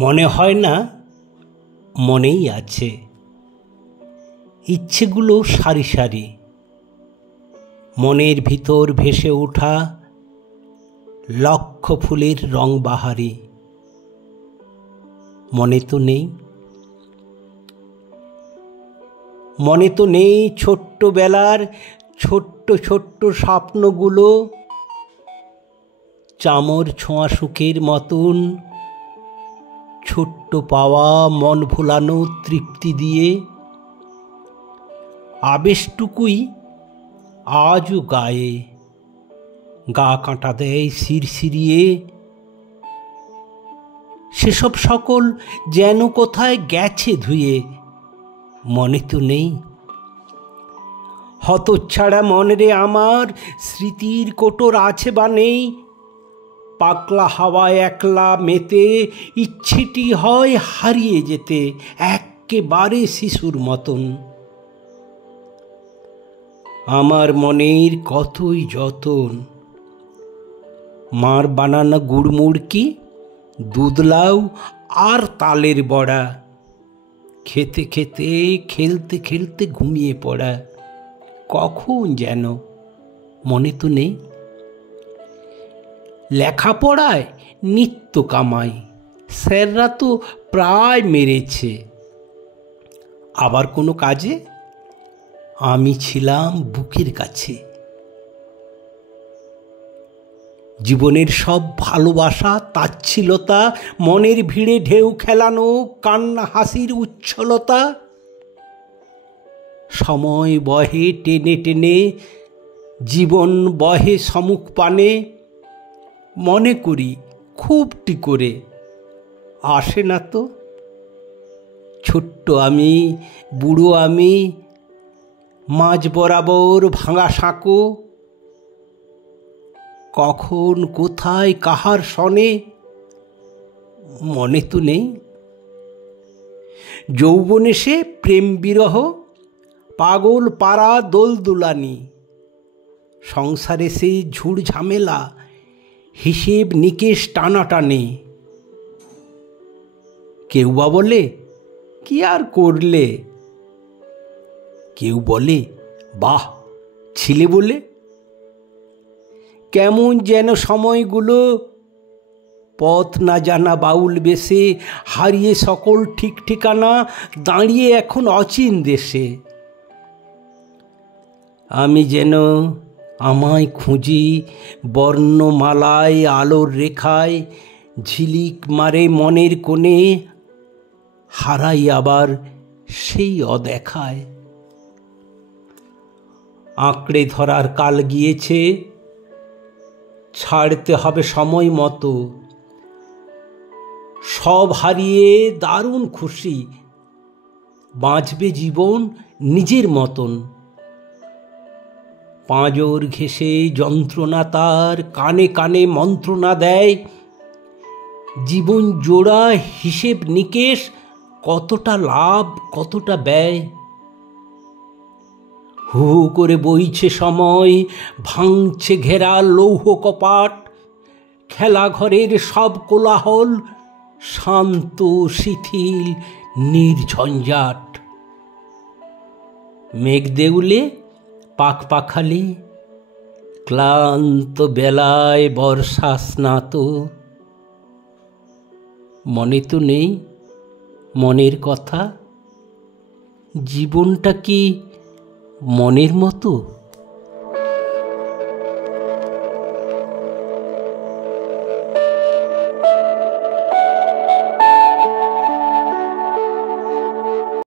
মনে হয় না মনেই আছে, ইচ্ছেগুলো সারি সারি, মনের ভিতর ভেসে ওঠা লক্ষ ফুলের রং বাহারি। মনে তো নেই, মনে তো নেই ছোট্টবেলার ছোট্ট ছোট্ট স্বপ্নগুলো, চামর ছোঁয়া সুখের মতন ছোট্ট পাওয়া মন ভোলানো তৃপ্তি দিয়ে। আবেশটুকুই আজও গায়ে গা কাঁটা দেয় শিরশিরিয়ে। সেসব সকল যেন কোথায় গেছে ধুয়ে, মনে তো নেই। হতচ্ছাড়া মন রে আমার, স্মৃতির কোটর আছে বা নেই। পাগলা হাওয়ায় একলা মেতে ইচ্ছেটি হয় হারিয়ে যেতে এক্কেবারে শিশুর মতন। আমার মনের কতই যতন, মার বানানো গুড়মুড়কি, দুধলাউ আর তালের বড়া, খেতে খেতে খেলতে খেলতে ঘুমিয়ে পড়া। কখন যেন মনে তো নেই। লেখাপড়ায় নিত্য কামাই, স্যাররা তো প্রায় মেরেছে। আবার কোনো কাজে আমি ছিলাম বুকের কাছে। জীবনের সব ভালোবাসা তাচ্ছিলতা, মনের ভিড়ে ঢেউ খেলানো কান্না হাসির উচ্ছলতা। সময় বহে টেনে টেনে, জীবন বহে সমুখ পানে। মনে করি খুবটি করে, আসে না তো। ছোট্ট আমি, বুড়ো আমি, মাঝ বরাবর ভাঙা সাঁকো। কখন কোথায় কাহার সনে, মনে তো নেই। যৌবনে সে প্রেম বিরহ, পাগল পাড়া দোলদুলানি। সংসারে সেই ঝুড় ঝামেলা, হিসেব নিকেশ টানাটানি। কেউ বা বলে কি আর করলে, কেউ বলে বাহ ছিলে বলে। কেমন যেন সময়গুলো পথ না জানা বাউল বেশে, হারিয়ে সকল ঠিক ঠিকানা, দাঁড়িয়ে এখন অচিন দেশে। আমি যেন আমায় খুঁজি বর্ণমালায় আলোর রেখায়, ঝিলিক মারে মনের কোণে, হারাই আবার সেই অদেখায়। আঁকড়ে ধরার কাল গিয়েছে, ছাড়তে হবে সময় মতো। সব হারিয়ে দারুণ খুশি, বাঁচবে জীবন নিজের মতন। পাঁজর ঘেঁষে যন্ত্রণা তার কানে কানে মন্ত্রণা দেয়। জীবন জোড়া হিসেব নিকেশ, কতটা লাভ কতটা ব্যয়। হু হু করে বইছে সময়, ভাঙছে ঘেরা লৌহ কপাট। খেলাঘরের সব কোলাহল, শান্ত শিথিল নির্ঝঞ্ঝাট। মেঘ দেউলে পাখ পাখালি, ক্লান্ত বেলায় বর্ষা স্নাত। মনে তো নেই মনের কথা, জীবনটা কি মনের মতো।